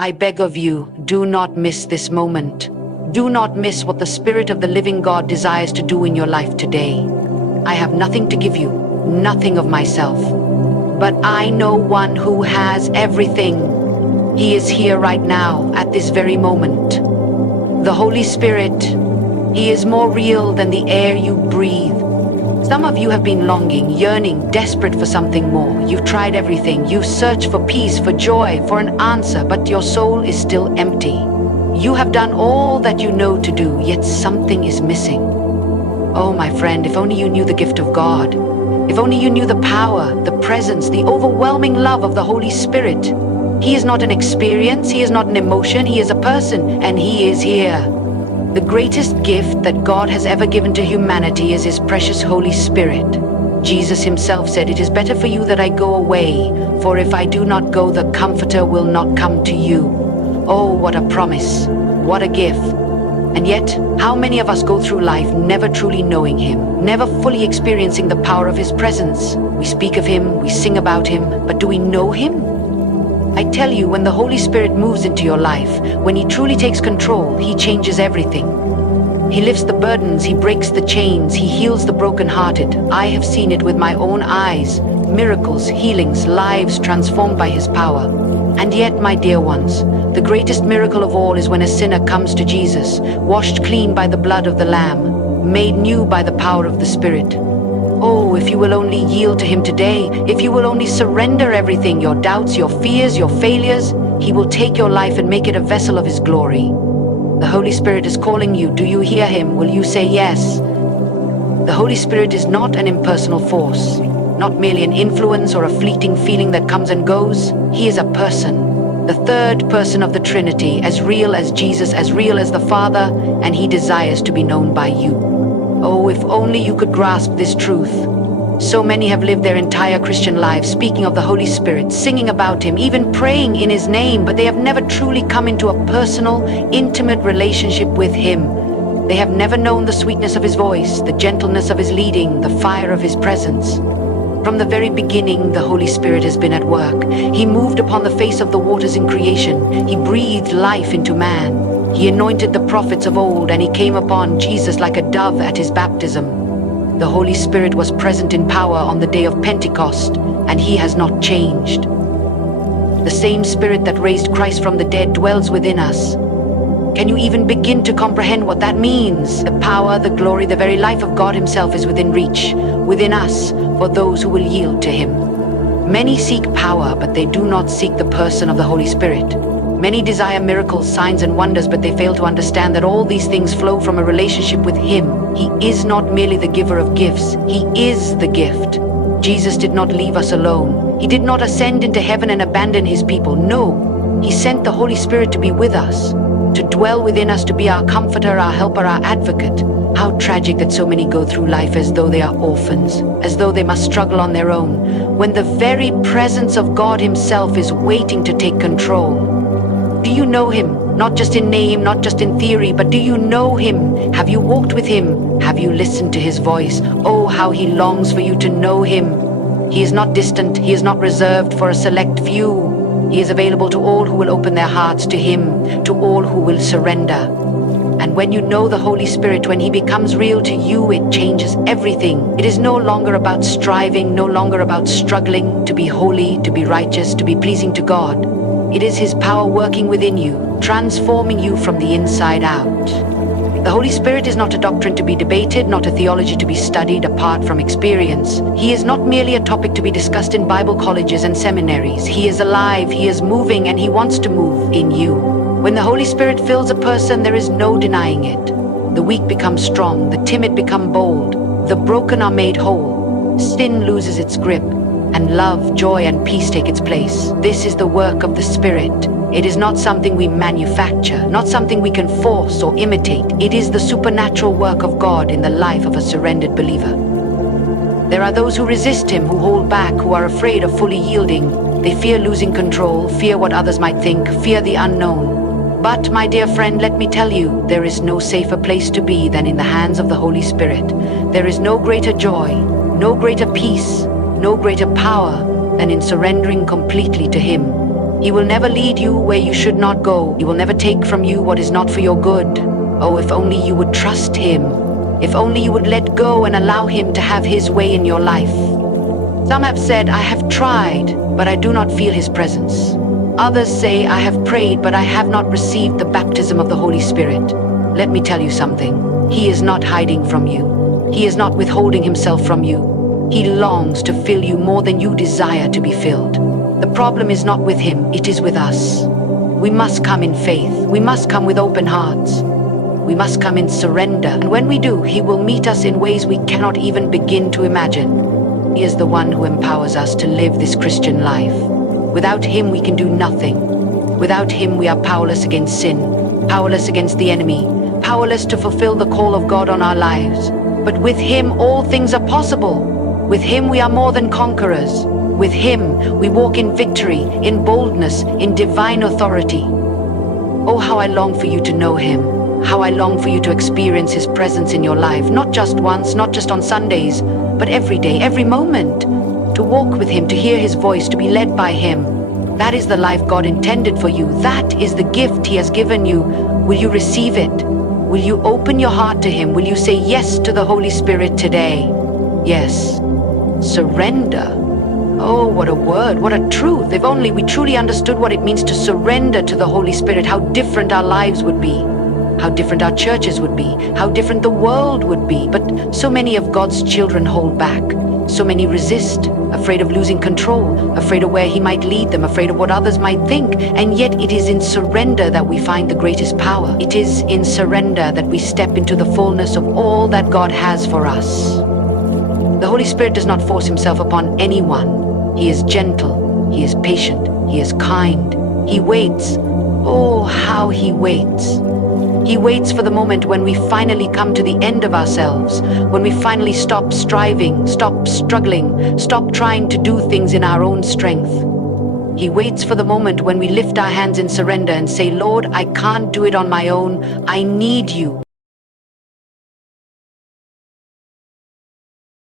I beg of you, do not miss this moment. Do not miss what the Spirit of the living God desires to do in your life today. I have nothing to give you, nothing of myself. But I know one who has everything. He is here right now, at this very moment. The Holy Spirit, He is more real than the air you breathe. Some of you have been longing, yearning, desperate for something more. You've tried everything. You've searched for peace, for joy, for an answer, but your soul is still empty. You have done all that you know to do, yet something is missing. Oh, my friend, if only you knew the gift of God. If only you knew the power, the presence, the overwhelming love of the Holy Spirit. He is not an experience, He is not an emotion, He is a person, and He is here. The greatest gift that God has ever given to humanity is His precious Holy Spirit. Jesus Himself said, "It is better for you that I go away, for if I do not go, the Comforter will not come to you." Oh, what a promise, what a gift. And yet, how many of us go through life never truly knowing Him, never fully experiencing the power of His presence? We speak of Him, we sing about Him, but do we know Him? I tell you, when the Holy Spirit moves into your life, when He truly takes control, He changes everything. He lifts the burdens, He breaks the chains, He heals the brokenhearted. I have seen it with my own eyes. Miracles, healings, lives transformed by His power. And yet, my dear ones, the greatest miracle of all is when a sinner comes to Jesus, washed clean by the blood of the Lamb, made new by the power of the Spirit. Oh, if you will only yield to Him today, if you will only surrender everything, your doubts, your fears, your failures, He will take your life and make it a vessel of His glory. The Holy Spirit is calling you. Do you hear Him? Will you say yes? The Holy Spirit is not an impersonal force, not merely an influence or a fleeting feeling that comes and goes. He is a person, the third person of the Trinity, as real as Jesus, as real as the Father, and He desires to be known by you. Oh, if only you could grasp this truth. So many have lived their entire Christian lives speaking of the Holy Spirit, singing about Him, even praying in His name, but they have never truly come into a personal, intimate relationship with Him. They have never known the sweetness of His voice, the gentleness of His leading, the fire of His presence. From the very beginning, the Holy Spirit has been at work. He moved upon the face of the waters in creation. He breathed life into man. He anointed the prophets of old, and He came upon Jesus like a dove at His baptism. The Holy Spirit was present in power on the day of Pentecost, and He has not changed. The same Spirit that raised Christ from the dead dwells within us. Can you even begin to comprehend what that means? The power, the glory, the very life of God Himself is within reach, within us, for those who will yield to Him. Many seek power, but they do not seek the person of the Holy Spirit. Many desire miracles, signs, and wonders, but they fail to understand that all these things flow from a relationship with Him. He is not merely the giver of gifts, He is the gift. Jesus did not leave us alone. He did not ascend into heaven and abandon His people. No, He sent the Holy Spirit to be with us, to dwell within us, to be our comforter, our helper, our advocate. How tragic that so many go through life as though they are orphans, as though they must struggle on their own, when the very presence of God Himself is waiting to take control. Do you know Him? Not just in name, not just in theory, but do you know Him? Have you walked with Him? Have you listened to His voice? Oh, how He longs for you to know Him. He is not distant. He is not reserved for a select few. He is available to all who will open their hearts to Him, to all who will surrender. And when you know the Holy Spirit, when He becomes real to you, it changes everything. It is no longer about striving, no longer about struggling to be holy, to be righteous, to be pleasing to God. It is His power working within you, transforming you from the inside out. The Holy Spirit is not a doctrine to be debated, not a theology to be studied apart from experience. He is not merely a topic to be discussed in Bible colleges and seminaries. He is alive, He is moving, and He wants to move in you. When the Holy Spirit fills a person, there is no denying it. The weak become strong, the timid become bold, the broken are made whole, sin loses its grip, and love, joy, and peace take its place. This is the work of the Spirit. It is not something we manufacture, not something we can force or imitate. It is the supernatural work of God in the life of a surrendered believer. There are those who resist Him, who hold back, who are afraid of fully yielding. They fear losing control, fear what others might think, fear the unknown. But, my dear friend, let me tell you, there is no safer place to be than in the hands of the Holy Spirit. There is no greater joy, no greater peace, no greater power than in surrendering completely to Him. He will never lead you where you should not go. He will never take from you what is not for your good. Oh, if only you would trust him. If only you would let go and allow him to have his way in your life. Some have said, I have tried, but I do not feel his presence. Others say, I have prayed, but I have not received the baptism of the Holy Spirit. Let me tell you something. He is not hiding from you. He is not withholding himself from you. He longs to fill you more than you desire to be filled. The problem is not with him, it is with us. We must come in faith. We must come with open hearts. We must come in surrender. And when we do, he will meet us in ways we cannot even begin to imagine. He is the one who empowers us to live this Christian life. Without him, we can do nothing. Without him, we are powerless against sin, powerless against the enemy, powerless to fulfill the call of God on our lives. But with him, all things are possible. With him, we are more than conquerors. With him, we walk in victory, in boldness, in divine authority. Oh, how I long for you to know him. How I long for you to experience his presence in your life, not just once, not just on Sundays, but every day, every moment. To walk with him, to hear his voice, to be led by him. That is the life God intended for you. That is the gift he has given you. Will you receive it? Will you open your heart to him? Will you say yes to the Holy Spirit today? Yes. Surrender. Oh, what a word, what a truth. If only we truly understood what it means to surrender to the Holy Spirit, how different our lives would be. How different our churches would be, how different the world would be. But so many of God's children hold back. So many resist, afraid of losing control, afraid of where he might lead them, afraid of what others might think. And yet it is in surrender that we find the greatest power. It is in surrender that we step into the fullness of all that God has for us. The Holy Spirit does not force himself upon anyone. He is gentle, he is patient, he is kind. He waits. Oh, how he waits. He waits for the moment when we finally come to the end of ourselves, when we finally stop striving, stop struggling, stop trying to do things in our own strength. He waits for the moment when we lift our hands in surrender and say, Lord, I can't do it on my own. I need you.